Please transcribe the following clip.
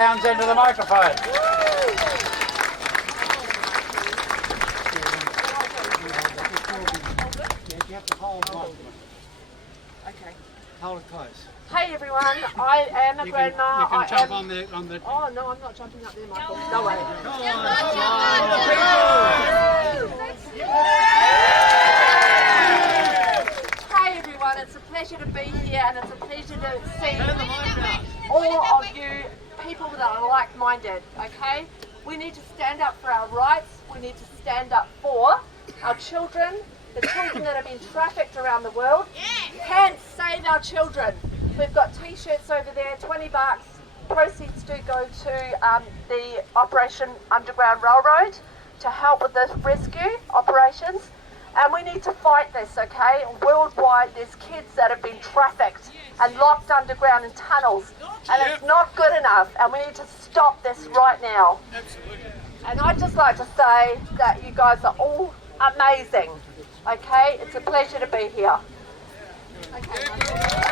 Hands into the microphone. Okay. Hold it close. Hey everyone, I am a grandma. You can jump on the... Oh no, I'm not jumping up there, Michael. No way. Hey everyone, it's a pleasure to be here and it's a pleasure to see all of you people that are like-minded, okay? We need to stand up for our rights. We need to stand up for our children, the children that have been trafficked around the world. Can't save our children. We've got t-shirts over there, 20 bucks. Proceeds do go to the Operation Underground Railroad to help with the rescue operations. And we need to fight this, okay? Worldwide, there's kids that have been trafficked and locked underground in tunnels. And it's not good enough, and we need to stop this right now. Absolutely. And I'd just like to say that you guys are all amazing, okay? It's a pleasure to be here. Okay.